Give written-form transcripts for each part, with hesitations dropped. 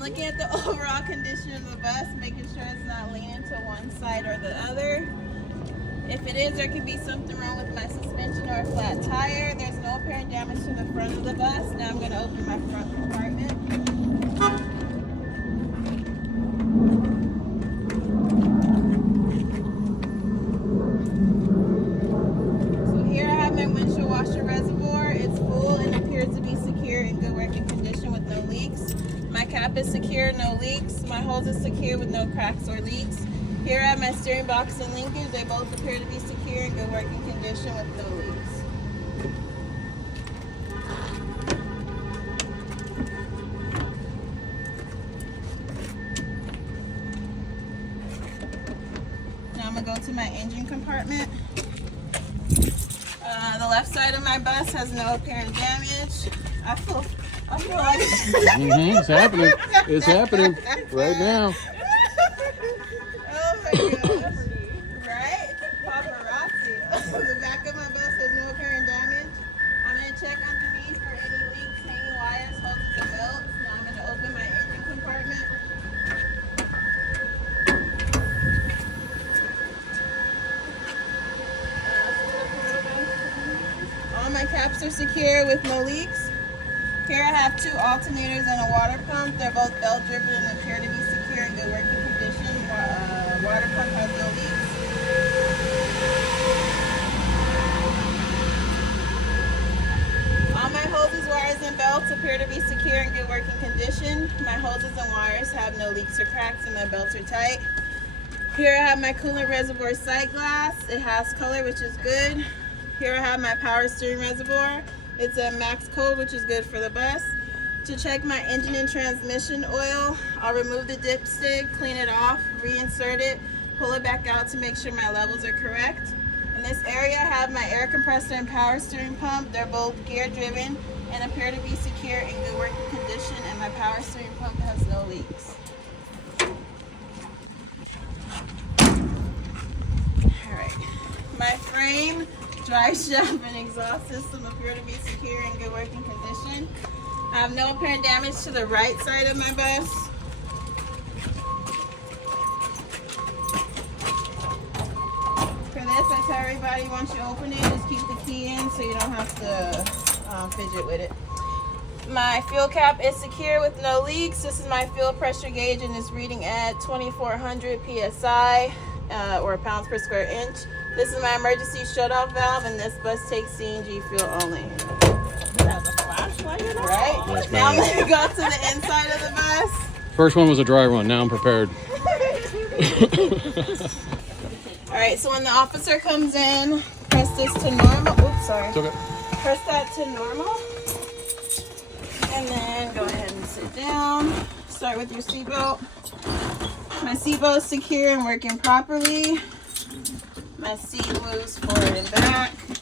I'm looking at the overall condition of the bus, making sure it's not leaning to one side or the other. If it is, there could be something wrong with my suspension or a flat tire. There's no apparent damage to the front of the bus. Now I'm going to open my front compartment. So here I have my windshield washer reservoir. It's full and appears to be secure in good working condition with no leaks. My cap is secure, no leaks. My hose is secure with no cracks or leaks. Here I have my steering box and linkers. They both appear to be secure in good working condition with no leaks. Now I'm going to go to my engine compartment. The left side of my bus has no apparent damage. I feel like it's happening. It's happening right now. Oh my gosh. Right? Paparazzi. The back of my bus has no apparent damage. I'm going to check underneath for any leaks, hanging wires, hoses, and belts. Now I'm going to open my engine compartment. All my caps are secure with no leaks. Here I have two alternators and a water pump. They're both belt driven and appear to be secure in good working condition. Water pump has no leaks. All my hoses, wires, and belts appear to be secure in good working condition. My hoses and wires have no leaks or cracks and my belts are tight. Here I have my coolant reservoir sight glass. It has color, which is good. Here I have my power steering reservoir. It's a max code, which is good for the bus. To check my engine and transmission oil, I'll remove the dipstick, clean it off, reinsert it, pull it back out to make sure my levels are correct. In this area, I have my air compressor and power steering pump. They're both gear driven and appear to be secure in good working condition, and my power steering pump has no leaks. All right, my frame, drive shaft, and exhaust system appear to be secure in good working condition. I have no apparent damage to the right side of my bus. For this, I tell everybody once you open it, just keep the key in so you don't have to fidget with it. My fuel cap is secure with no leaks. This is my fuel pressure gauge and it's reading at 2,400 PSI or pounds per square inch. This is my emergency shut-off valve, and this bus takes CNG fuel only. That's a flashlight and all. Right? Yes, Now I'm ma'am. going to go to the inside of the bus. First one was a dry run. Now I'm prepared. All right, so when the officer comes in, press this to normal. Oops, sorry. It's okay. Press that to normal. And then go ahead and sit down. Start with your seatbelt. My seatbelt is secure and working properly. My seat moves forward and back, up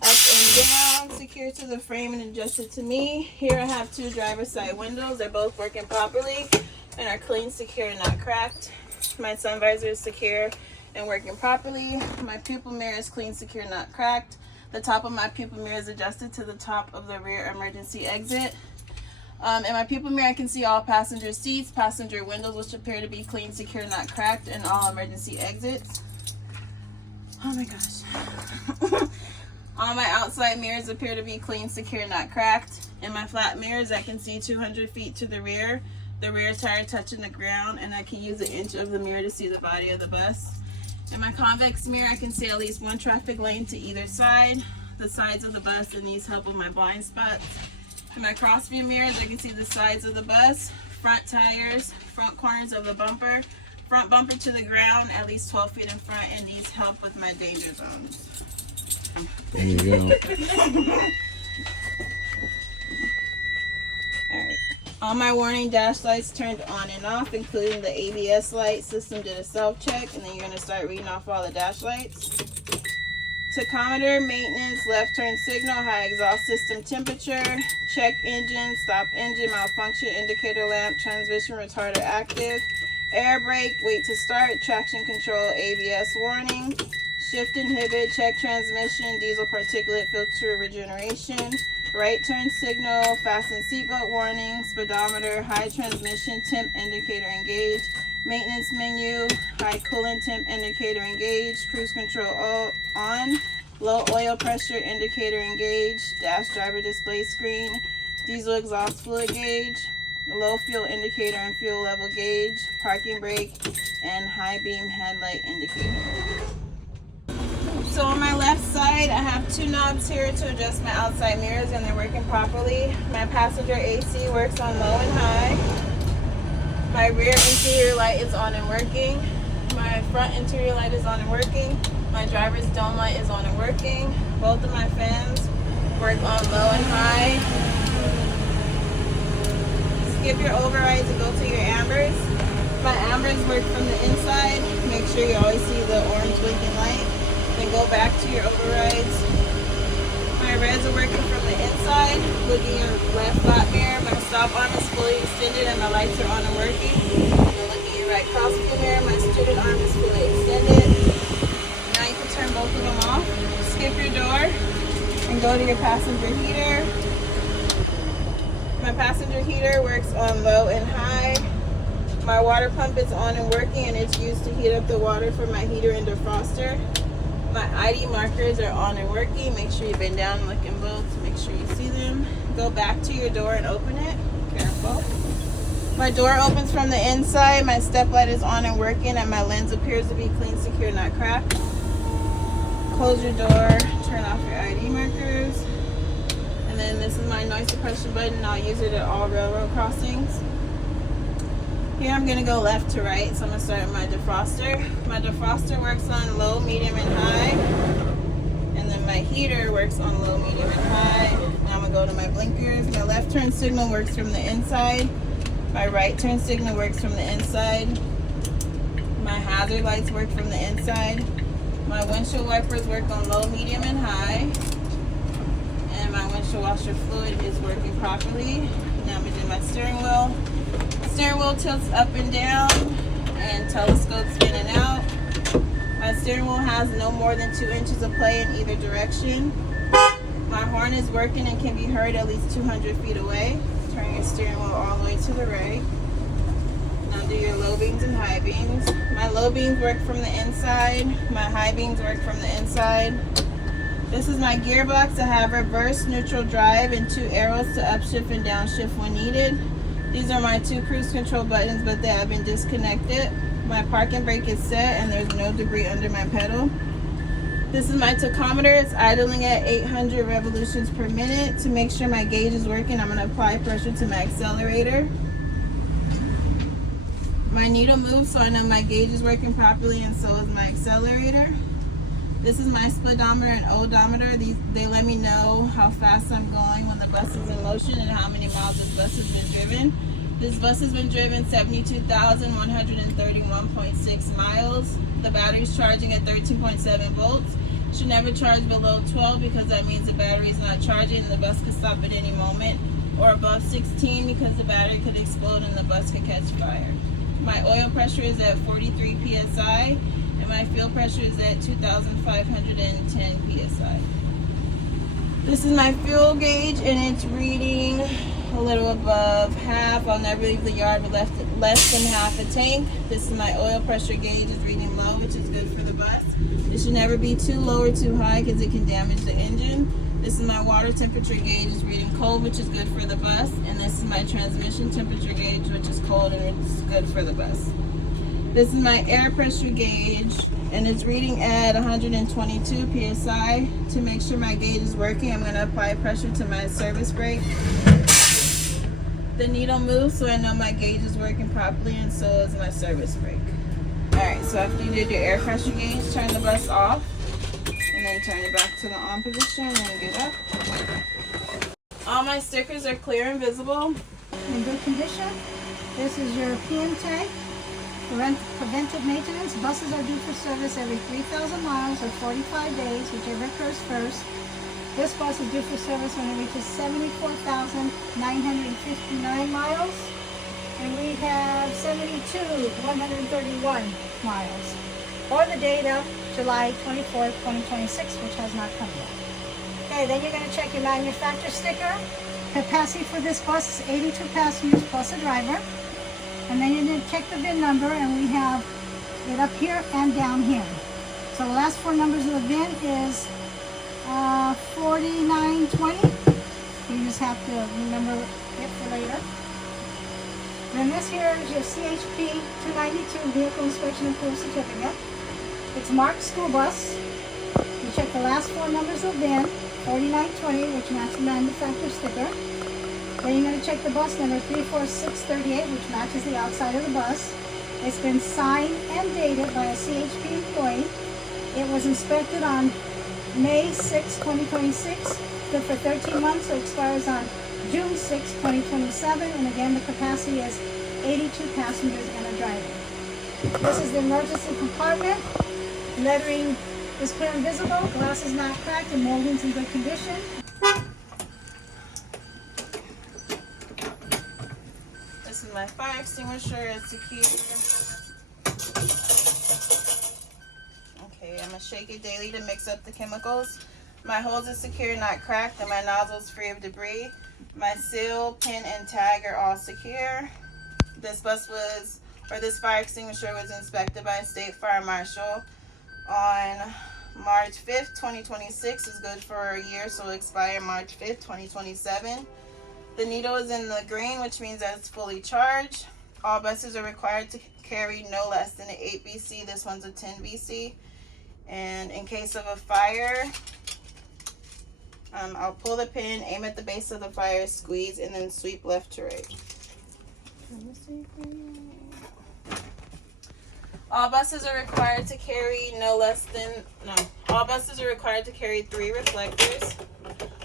and down, secure to the frame and adjusted to me. Here I have two driver's side windows. They're both working properly and are clean, secure, and not cracked. My sun visor is secure and working properly. My pupil mirror is clean, secure, not cracked. The top of my pupil mirror is adjusted to the top of the rear emergency exit. In my pupil mirror, I can see all passenger seats, passenger windows, which appear to be clean, secure, not cracked, and all emergency exits. Oh my gosh. All my outside mirrors appear to be clean, secure, not cracked. In my flat mirrors, I can see 200 feet to the rear tire touching the ground, and I can use an inch of the mirror to see the body of the bus. In my convex mirror, I can see at least one traffic lane to either side, the sides of the bus, and these help with my blind spots. In my cross view mirrors, I can see the sides of the bus, front tires, front corners of the bumper, front bumper to the ground, at least 12 feet in front, and these help with my danger zones. There you go. Alright. All my warning dash lights turned on and off, including the ABS light system did a self-check, and then you're going to start reading off all the dash lights. Tachometer, maintenance, left turn signal, high exhaust system temperature, check engine, stop engine, malfunction, indicator lamp, transmission retarder active, air brake, wait to start, traction control, ABS warning, shift inhibit, check transmission, diesel particulate filter regeneration, right turn signal, fasten seatbelt warning, speedometer, high transmission temp indicator engaged, maintenance menu, high coolant temp indicator engaged, cruise control on, low oil pressure indicator engaged, dash driver display screen, diesel exhaust fluid gauge, low fuel indicator and fuel level gauge, parking brake, and high beam headlight indicator. So on my left side, I have two knobs here to adjust my outside mirrors, and they're working properly. My passenger AC works on low and high. My rear interior light is on and working. My front interior light is on and working. My driver's dome light is on and working. Both of my fans work on low and high. Skip your overrides and go to your ambers. My ambers work from the inside. Make sure you always see the orange blinking light. Then go back to your overrides. My reds are working from the inside. Look in your left flat mirror. My stop arm is fully extended and my lights are on and working. Then look in your right cross view mirror. My student arm is fully extended. Now you can turn both of them off. Skip your door and go to your passenger heater. My passenger heater works on low and high. My water pump is on and working, and it's used to heat up the water for my heater and defroster. My ID markers are on and working. Make sure you bend down and look in both to make sure you see them. Go back to your door and open it. Careful. My door opens from the inside. My step light is on and working, and my lens appears to be clean, secure, not cracked. Close your door. Turn off your ID markers. And then this is my noise suppression button, and I'll use it at all railroad crossings. Here I'm going to go left to right, so I'm going to start with my defroster. My defroster works on low, medium, and high. And then my heater works on low, medium, and high. Now I'm going to go to my blinkers. My left turn signal works from the inside. My right turn signal works from the inside. My hazard lights work from the inside. My windshield wipers work on low, medium, and high. And my windshield washer fluid is working properly. Now I'm going to do my steering wheel. Steering wheel tilts up and down and telescopes in and out. My steering wheel has no more than 2 inches of play in either direction. My horn is working and can be heard at least 200 feet away. Turn your steering wheel all the way to the right. Now do your low beams and high beams. My low beams work from the inside. My high beams work from the inside. This is my gearbox. I have reverse, neutral drive, and 2 arrows to upshift and downshift when needed. These are my 2 cruise control buttons, but they have been disconnected. My parking brake is set and there's no debris under my pedal. This is my tachometer. It's idling at 800 revolutions per minute. To make sure my gauge is working, I'm going to apply pressure to my accelerator. My needle moves so I know my gauge is working properly, and so is my accelerator. This is my speedometer and odometer. They let me know how fast I'm going when the bus is in motion and how many miles this bus has been driven. This bus has been driven 72,131.6 miles. The battery's charging at 13.7 volts. Should never charge below 12 because that means the battery is not charging and the bus could stop at any moment. Or above 16 because the battery could explode and the bus could catch fire. My oil pressure is at 43 psi. And my fuel pressure is at 2,510 psi. This is my fuel gauge, and it's reading a little above half. I'll never leave the yard with less than half a tank. This is my oil pressure gauge. It's reading low, which is good for the bus. It should never be too low or too high because it can damage the engine. This is my water temperature gauge. It's reading cold, which is good for the bus. And this is my transmission temperature gauge, which is cold and it's good for the bus. This is my air pressure gauge, and it's reading at 122 psi. To make sure my gauge is working, I'm going to apply pressure to my service brake. The needle moves so I know my gauge is working properly, and so is my service brake. Alright, so after you did your air pressure gauge, turn the bus off, and then turn it back to the on position and get up. All my stickers are clear and visible. In good condition. This is your PM tag. Preventive maintenance. Buses are due for service every 3,000 miles or 45 days, whichever occurs first. This bus is due for service when it reaches 74,959 miles. And we have 72,131 miles. Or the date of July 24th, 2026, which has not come yet. Okay, then you're going to check your manufacturer sticker. Capacity for this bus is 82 passengers plus a driver. And then you're going to check the VIN number, and we have it up here and down here. So the last four numbers of the VIN is 4920. You just have to remember it for later. Then this here is your CHP 292 Vehicle Inspection and Proof Certificate. It's marked school bus. You check the last four numbers of VIN, 4920, which matches the manufacturer sticker. Then you're going to check the bus number 34638, which matches the outside of the bus. It's been signed and dated by a CHP employee. It was inspected on May 6, 2026. Good for 13 months, so it expires on June 6, 2027. And again, the capacity is 82 passengers and a driver. This is the emergency compartment. Lettering is clear and visible. Glass is not cracked and molding's in good condition. This is my fire extinguisher. It's secure. Okay, I'm gonna shake it daily to mix up the chemicals. My hose is secure, not cracked, and my nozzle is free of debris. My seal, pin, and tag are all secure. This fire extinguisher was inspected by a state fire marshal on March 5th, 2026. Is good for a year, so it'll expire March 5th, 2027. The needle is in the green, which means that it's fully charged. All buses are required to carry no less than an 8 BC. This one's a 10 BC. And in case of a fire, I'll pull the pin, aim at the base of the fire, squeeze, and then sweep left to right. All buses are required to carry all buses are required to carry 3 reflectors.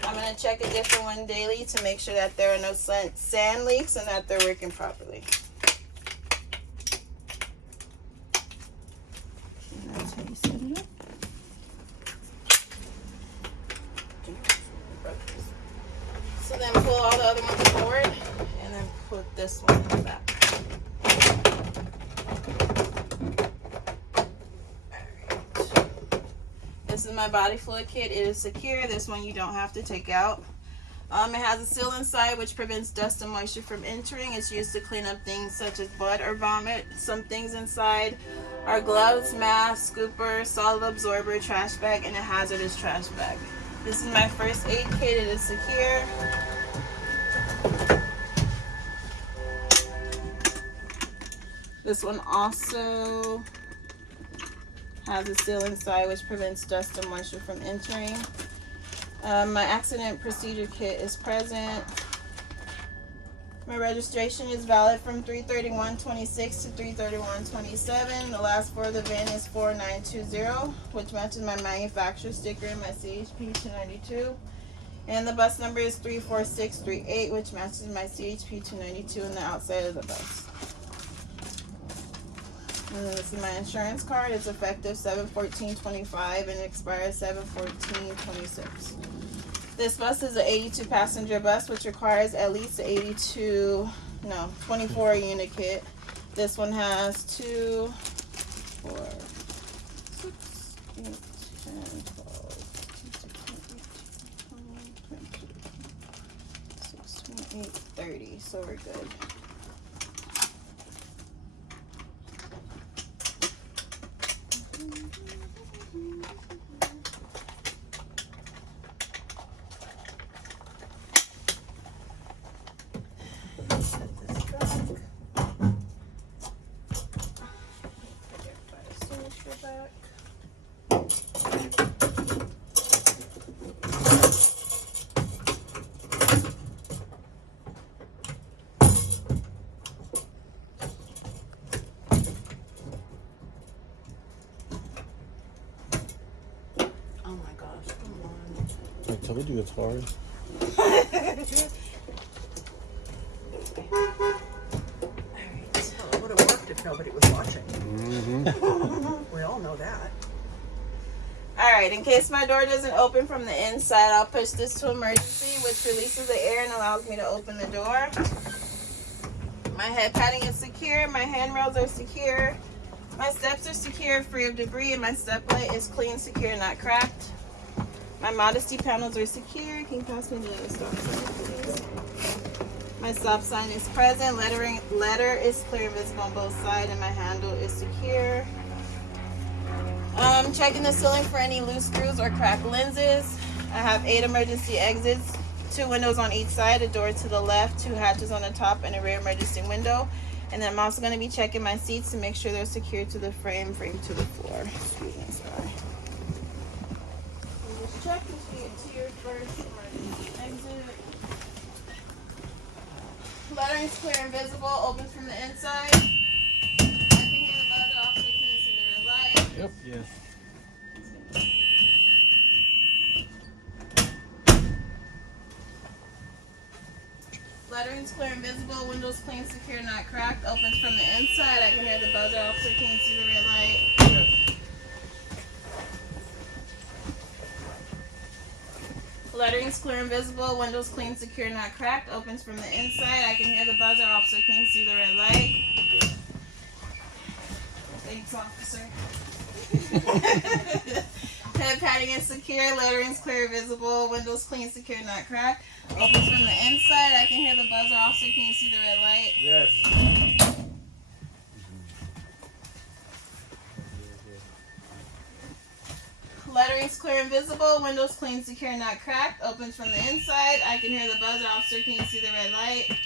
I'm going to check a different one daily to make sure that there are no sand leaks and that they're working properly. And that's how you set it up. So then pull all the other ones forward and then put this one in the back. This is my body fluid kit. It is secure. This one you don't have to take out. It has a seal inside which prevents dust and moisture from entering. It's used to clean up things such as blood or vomit. Some things inside are gloves, mask, scooper, solid absorber, trash bag, and a hazardous trash bag. This is my first aid kit. It is secure. This one also has a seal inside which prevents dust and moisture from entering. My accident procedure kit is present. My registration is valid from 3/31/26 to 3/31/27. The last four of the VIN is 4920, which matches my manufacturer sticker and my CHP 292. And the bus number is 34638, which matches my CHP 292 on the outside of the bus. And then this is my insurance card. It's effective 7/14/25 and expires 7/14/26. This bus is an 82 passenger bus, which requires at least an 24 unit kit. This one has 2, 4, 6, 8, 10, 12, 16, 8, 30. So we're good. I told you it's hard. Well, it would have worked if nobody was watching. Mm-hmm. We all know that. Alright, in case my door doesn't open from the inside, I'll push this to emergency, which releases the air and allows me to open the door. My head padding is secure, my handrails are secure, my steps are secure, free of debris, and my step light is clean, secure, not cracked. My modesty panels are secure. Can you pass me the stop sign, please? My stop sign is present. Letter is clear and visible on both sides, and my handle is secure. Checking the ceiling for any loose screws or cracked lenses. I have 8 emergency exits, 2 windows on each side, a door to the left, 2 hatches on the top, and a rear emergency window. And then I'm also going to be checking my seats to make sure they're secured to the frame to the floor. Excuse me, sorry. Just check until you get to your first emergency exit. Lettering's clear and visible, opens from the inside. I can hear the buzzer off, so can you see the red light? Yep. Yes. Lettering's clear and visible, windows clean, secure, not cracked, opens from the inside. I can hear the buzzer, officer, can you see the red light? Yes. Lettering's clear and visible, windows clean, secure, not cracked, opens from the inside. I can hear the buzzer, officer, can you see the red light? Yes. Thanks, officer. Head padding is secure, lettering's clear, visible, windows clean, secure, not cracked. Opens from the inside. I can hear the buzzer, officer. Can you see the red light? Yes. Lettering's clear and visible, windows clean, secure, not cracked. Opens from the inside. I can hear the buzzer, officer. Can you see the red light?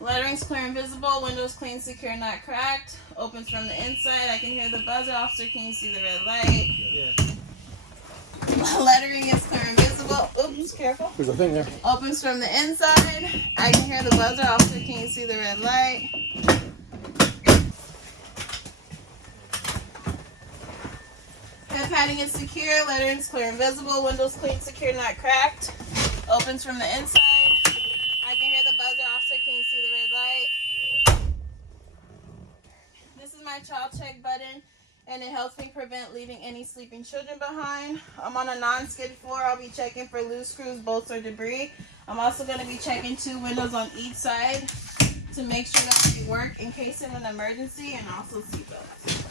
Lettering's clear and visible, windows clean, secure, not cracked. Opens from the inside. I can hear the buzzer, officer. Can you see the red light? Yes. Lettering is clear and visible. Oops, careful. There's a thing there. Opens from the inside. I can hear the buzzer, officer. Can you see the red light? Head padding is secure. Lettering is clear and visible. Windows clean, secure, not cracked. Opens from the inside. I can hear the buzzer, officer. Can you see the red light? This is my child check button, and it helps me prevent leaving any sleeping children behind. I'm on a non-skid floor. I'll be checking for loose screws, bolts, or debris. I'm also going to be checking 2 windows on each side to make sure that they work in case of an emergency, and also seatbelts.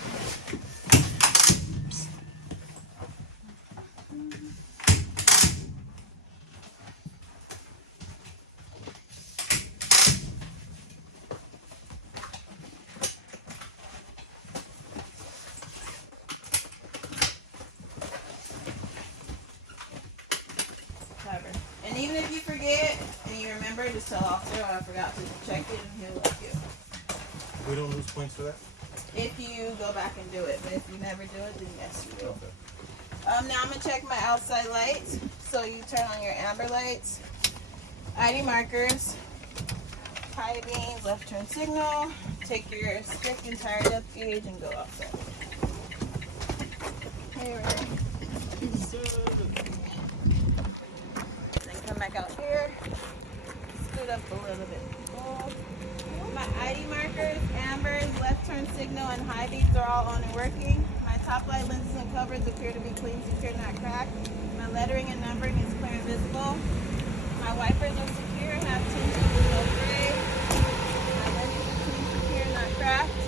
And even if you forget and you remember, just tell officer, oh, I forgot to check it, and he'll let you. We don't lose points for that? If you go back and do it, but if you never do it, then yes, you will. Okay. Now I'm gonna check my outside lights. So you turn on your amber lights, ID markers, high beams, left turn signal. Take your stick and tire depth gauge and go outside. Here. Come back out here, scoot up a little bit. My ID markers, ambers, left turn signal, and high beams are all on and working. My top light lenses and covers appear to be clean, secure, not cracked. My lettering and numbering is clear and visible. My wipers are secure and have tinted with no gray. My lenses are clean, secure, not cracked.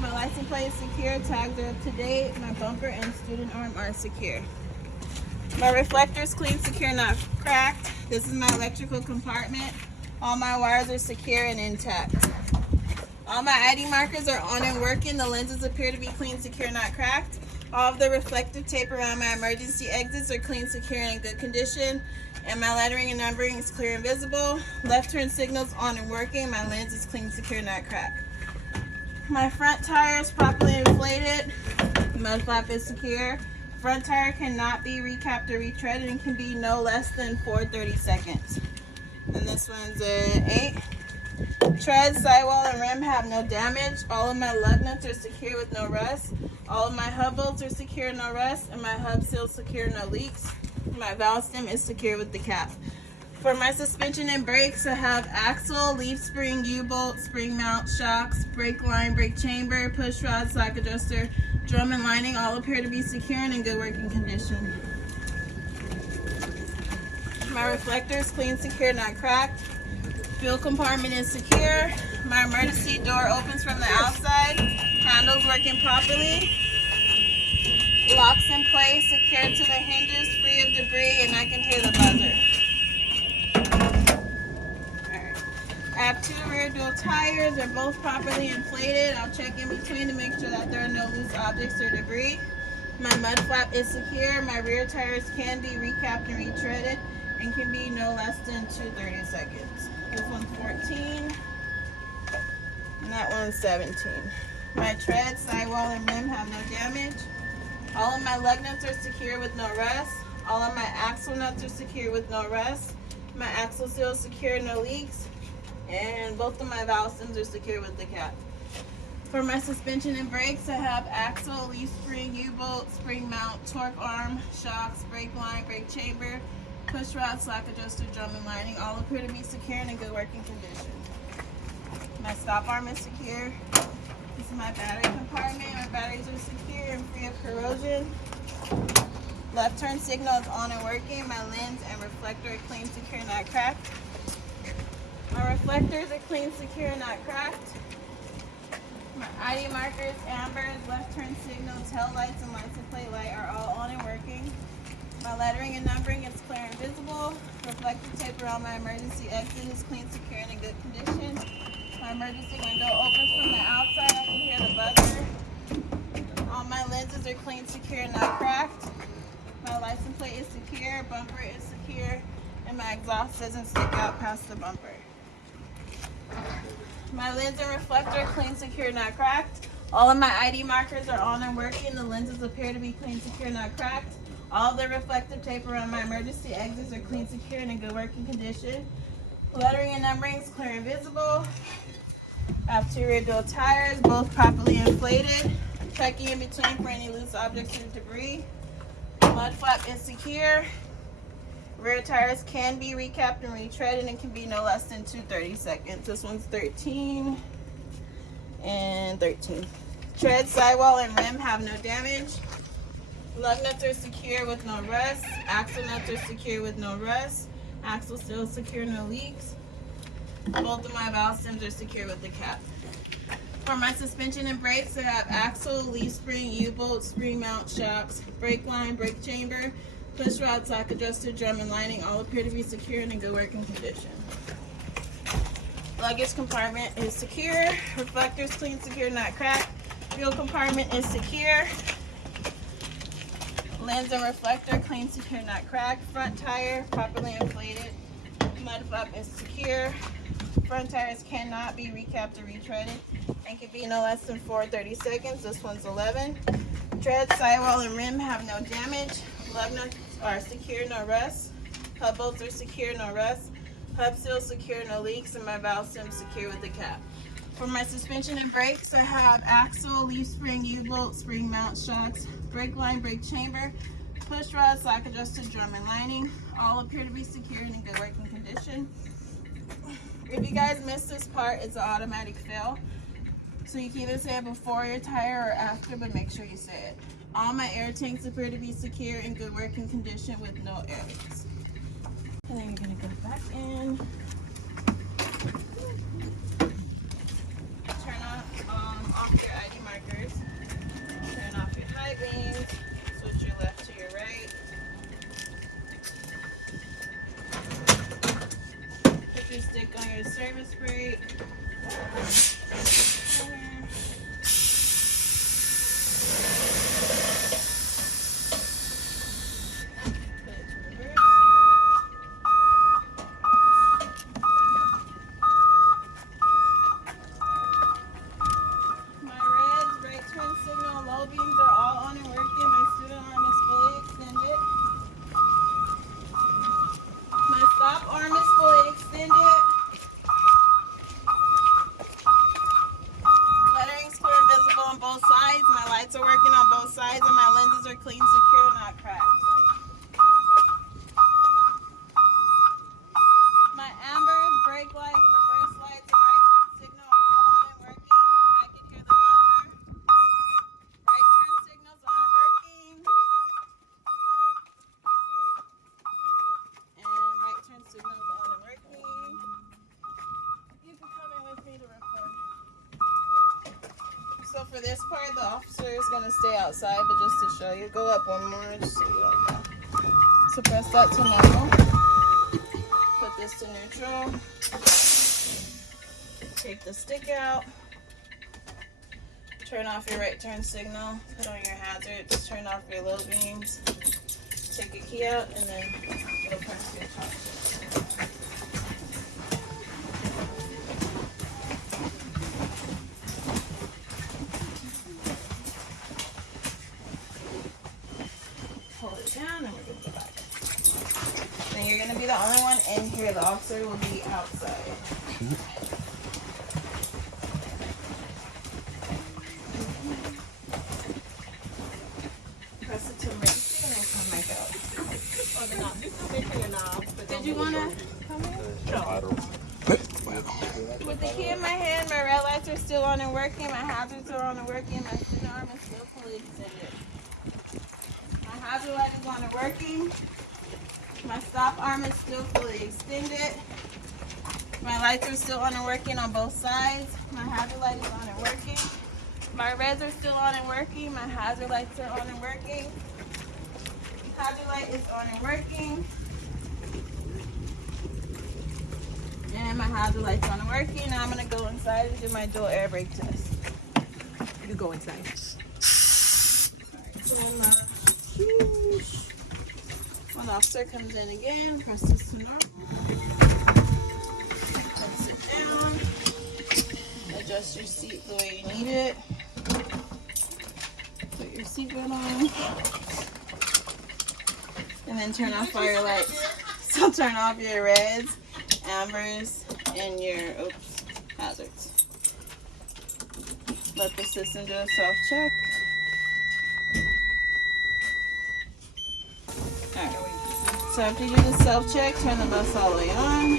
My license plate is secure, tags are up to date. My bumper and student arm are secure. My reflector is clean, secure, not cracked. This is my electrical compartment. All my wires are secure and intact. All my ID markers are on and working. The lenses appear to be clean, secure, not cracked. All of the reflective tape around my emergency exits are clean, secure, and in good condition. And my lettering and numbering is clear and visible. Left turn signals on and working. My lens is clean, secure, not cracked. My front tire is properly inflated. Mud flap is secure. Front tire cannot be recapped or retreaded and can be no less than 430 seconds. And this one's an 8. Tread, sidewall, and rim have no damage. All of my lug nuts are secure with no rust. All of my hub bolts are secure, no rust. And my hub seals secure, no leaks. My valve stem is secure with the cap. For my suspension and brakes, I have axle, leaf spring, U-bolt, spring mount, shocks, brake line, brake chamber, push rod, slack adjuster, drum and lining all appear to be secure and in good working condition. My reflector is clean, secure, not cracked. Fuel compartment is secure. My emergency door opens from the outside. Handles working properly. Locks in place, secured to the hinges, free of debris, and I can hear the buzzer. Alright. I have 2 rear dual tires. They're both properly inflated. I'll check in between to make sure that there are no loose objects or debris. My mud flap is secure. My rear tires can be recapped and retreaded and can be no less than 230 seconds. This one's 14 and that one's 17. My tread, sidewall, and rim have no damage. All of my lug nuts are secure with no rust. All of my axle nuts are secure with no rust. My axle seal is secure, no leaks. And both of my valve stems are secure with the cap. For my suspension and brakes, I have axle, leaf spring, U-bolt, spring mount, torque arm, shocks, brake line, brake chamber, push rod, slack adjuster, drum and lining. All appear to be secure and in good working condition. My stop arm is secure. This is my battery compartment. My batteries are secure and free of corrosion. Left turn signal is on and working. My lens and reflector are clean, secure, not cracked. My reflectors are clean, secure, not cracked. My ID markers, ambers, left turn signal, tail lights, and license plate light are all on and working. My lettering and numbering is clear and visible. Reflective tape around my emergency exit is clean, secure, and in good condition. My emergency window opens from the outside. I can hear the buzzer. All my lenses are clean, secure, and not cracked. My license plate is secure, bumper is secure, and my exhaust doesn't stick out past the bumper. My lens and reflector clean, secure, not cracked. All of my ID markers are on and working. The lenses appear to be clean, secure, not cracked. All of the reflective tape around my emergency exits are clean, secure, and in good working condition. Lettering and numbering is clear and visible. I have 2 rear dual tires, both properly inflated. Checking in between for any loose objects or debris. Mud flap is secure. Rear tires can be recapped and retreaded and can be no less than 230 seconds. This one's 13 and 13. Tread, sidewall, and rim have no damage. Lug nuts are secure with no rust. Axle nuts are secure with no rust. Axle still secure, no leaks. Both of my valve stems are secure with the cap. For my suspension and brakes, I have axle, leaf spring, U-bolt, spring mount, shocks, brake line, brake chamber, push rod, slack adjuster, drum and lining. All appear to be secure and in good working condition. Luggage compartment is secure. Reflectors clean, secure, not cracked. Fuel compartment is secure. Lens and reflector clean, secure, not cracked. Front tire properly inflated. Mud flap is secure. Front tires cannot be recapped or retreaded and can be no less than 430 seconds. This one's 11. Tread, sidewall, and rim have no damage. Lug nuts are secure, no rust. Hub bolts are secure, no rust. Hub seal secure, no leaks, and my valve stem secure with the cap. For my suspension and brakes, I have axle, leaf spring, U-bolt, spring mount, shocks, brake line, brake chamber, push rod, slack adjuster, drum and lining. All appear to be secure and in good working condition. If you guys missed this part, it's an automatic fail. So you can either say it before your tire or after, but make sure you say it. All my air tanks appear to be secure in good working condition with no air leaks. And then you're gonna go back in. Turn off your ID markers. Turn off your high beams. Switch your left to your right. Put your stick on your service brake. Both sides. My lights are working on both sides and my lenses are clean, secure, not cracked. My ambers, brake lights, reverse lights, and right turn signal are all on and working. I can hear the buzzer. Right turn signals on and working. And right turn signals on and working. So for this part, the officer is gonna stay outside, but just to show you, go up one more just so you don't know. So press that to normal. Put this to neutral. Take the stick out. Turn off your right turn signal. Put on your hazards. Turn off your low beams. Take your key out, and then it'll press your charge. Hold it down, and we're going to go back. And you're going to be the only one in here. The officer will be outside. Press it to emergency and then come back out. Oh, the knob. You still making your knob. Did you want to come in? With the key in my hand, my red lights are still on and working. My hazards are on and working. My center arm is still fully extended. My hazard light is on and working. My stop arm is still fully extended. My lights are still on and working on both sides. My hazard light is on and working. My reds are still on and working. My hazard lights are on and working. Hazard light is on and working. And my hazard light's on and working. Now I'm gonna go inside and do my dual air brake test. You go inside. Alright, so when the officer comes in again, press this to normal. Then sit down. Adjust your seat the way you need it. Put your seatbelt on. And then turn off all your lights. So turn off your reds, ambers, and your hazards. Let the system do a self-check. Alright. So after you do the self-check, turn the bus all the way on.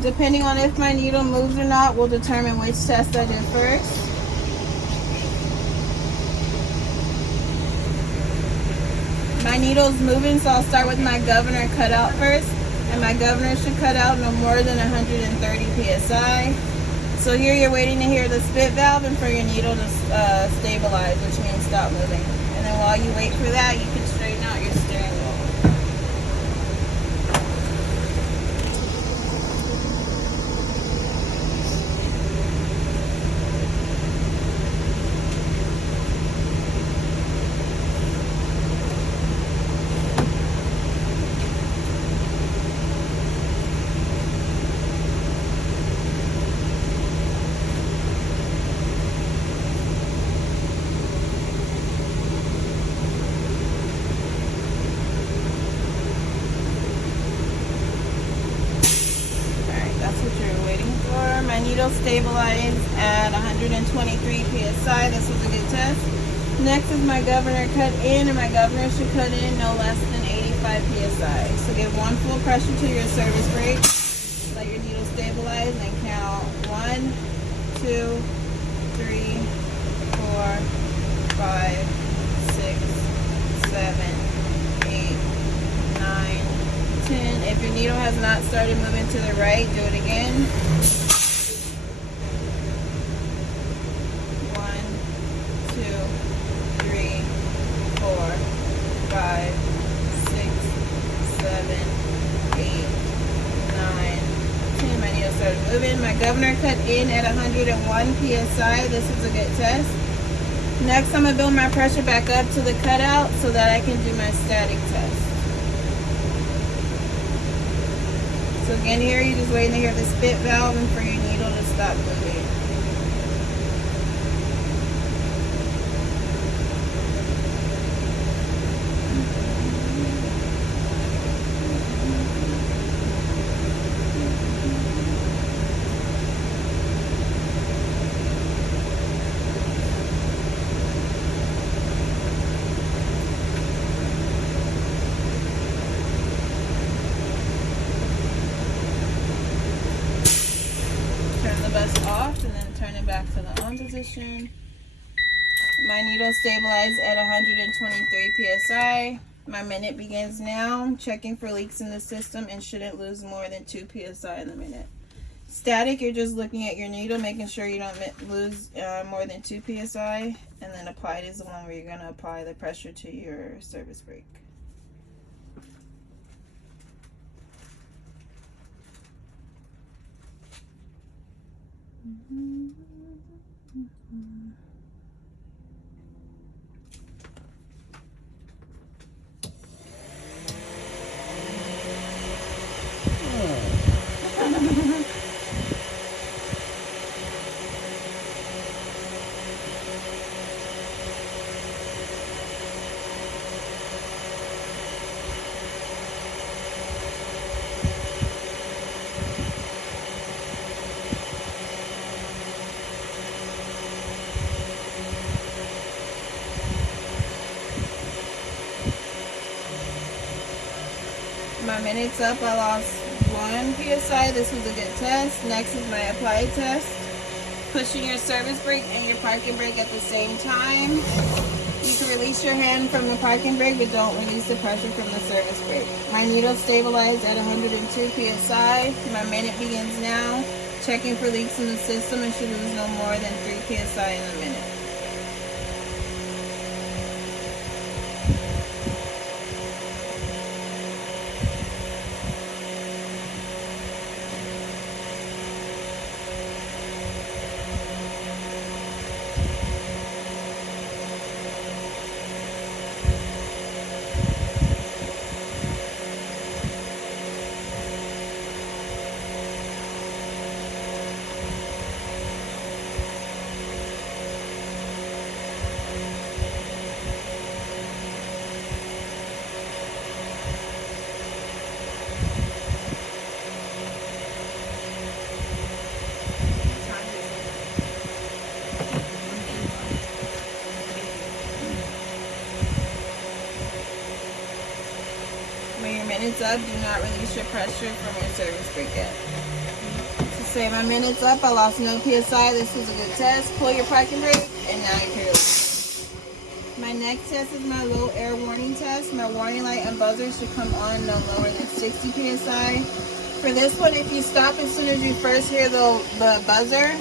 Depending on if my needle moves or not will determine which test I did first. My needle's moving, so I'll start with my governor cutout first. And my governor should cut out no more than 130 psi. So here you're waiting to hear the spit valve and for your needle to stabilize, which means stop moving. And then while you wait for that, you can straighten out your steering wheel. My needle stabilized at 123 psi. This was a good test. Next is my governor cut in, and my governor should cut in no less than 85 psi. So give one full pressure to your service brake. Let your needle stabilize and count 1, 2, 3, 4, 5, 6, 7, 8, 9, 10. If your needle has not started moving to the right, do it again. 5, 6, 7, 8, 9, 10. My needle started moving. My governor cut in at 101 psi. This is a good test. Next, I'm going to build my pressure back up to the cutout so that I can do my static test. So again, here you're just waiting to hear the spit valve and for your needle to stop moving. Off and then turn it back to the on position. My needle stabilized at 123 psi. My minute begins now. I'm checking for leaks in the system and shouldn't lose more than 2 psi in the minute. Static, you're just looking at your needle, making sure you don't lose more than 2 psi. And then applied is the one where you're going to apply the pressure to your service brake. My minutes up, I lost 1 psi. This was a good test. Next is my applied test. Pushing your service brake and your parking brake at the same time. You can release your hand from the parking brake, but don't release the pressure from the service brake. My needle stabilized at 102 psi. My minute begins now. Checking for leaks in the system and should lose no more than 3 psi in a minute. When your minute's up, do not release your pressure from your service brake yet. So say my minute's up, I lost no psi. This was a good test. Pull your parking brake, and now you can release. My next test is my low air warning test. My warning light and buzzer should come on no lower than 60 psi. For this one, if you stop as soon as you first hear the buzzer,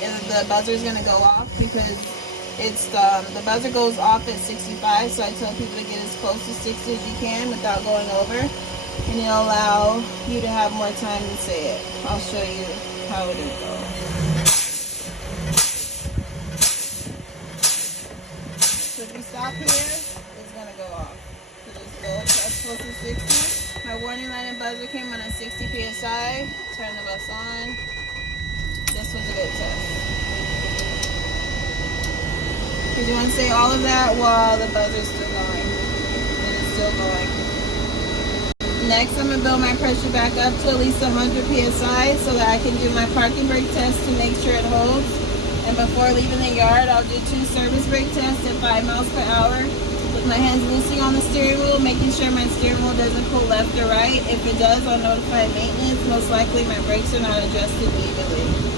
the buzzer is going to go off because it's the buzzer goes off at 65, so I tell people to get as close to 60 as you can without going over, and it'll allow you to have more time to say it. I'll show you how it will go. So if you stop here, it's going to go off. So just go as close to 60. My warning light and buzzer came on at 60 psi. Turn the bus on. This was a good test. Because you want to say all of that while the buzzer's still going. And it's still going. Next, I'm going to build my pressure back up to at least 100 psi so that I can do my parking brake test to make sure it holds. And before leaving the yard, I'll do 2 service brake tests at 5 miles per hour with my hands loosely on the steering wheel, making sure my steering wheel doesn't pull left or right. If it does, I'll notify maintenance. Most likely my brakes are not adjusted evenly.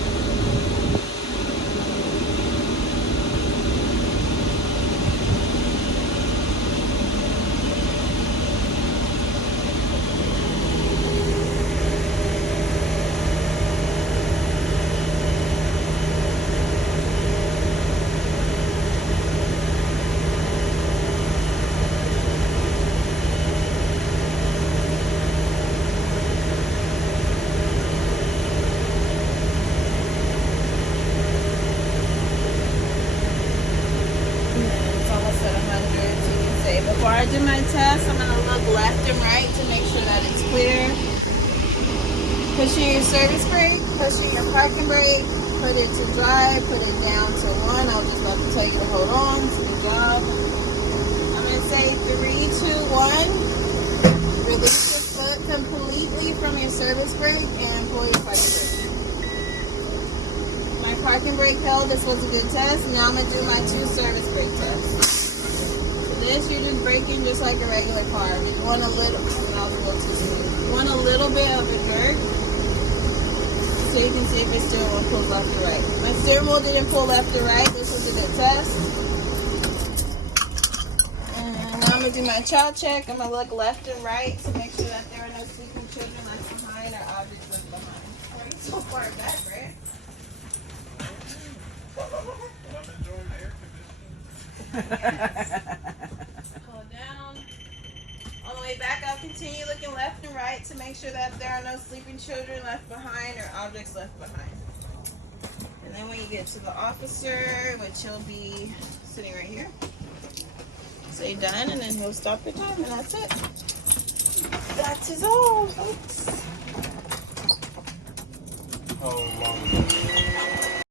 Before I do my test, I'm going to look left and right to make sure that it's clear. Pushing your service brake, pushing your parking brake, put it to dry, put it down to 1. I'll just about to tell you to hold on. Good job. I'm going to say 3, 2, 1. Release your foot completely from your service brake and pull your parking brake. My parking brake held. This was a good test. Now I'm going to do my 2 service brake tests. This, you're just braking just like a regular car. If you want a little, you want a little bit of a jerk, so you can see if your steering wheel pulls left or right. My steering wheel didn't pull left or right. This was a good test. And now I'm gonna do my child check. I'm gonna look left and right to make sure that there are no sleeping children left behind or objects left behind. so far back, right? I'm enjoying the air Pull it down. On the way back, I'll continue looking left and right to make sure that there are no sleeping children left behind or objects left behind. And then when you get to the officer, which he'll be sitting right here, say done, and then he'll stop the time, and that's it. That is all, folks. How long?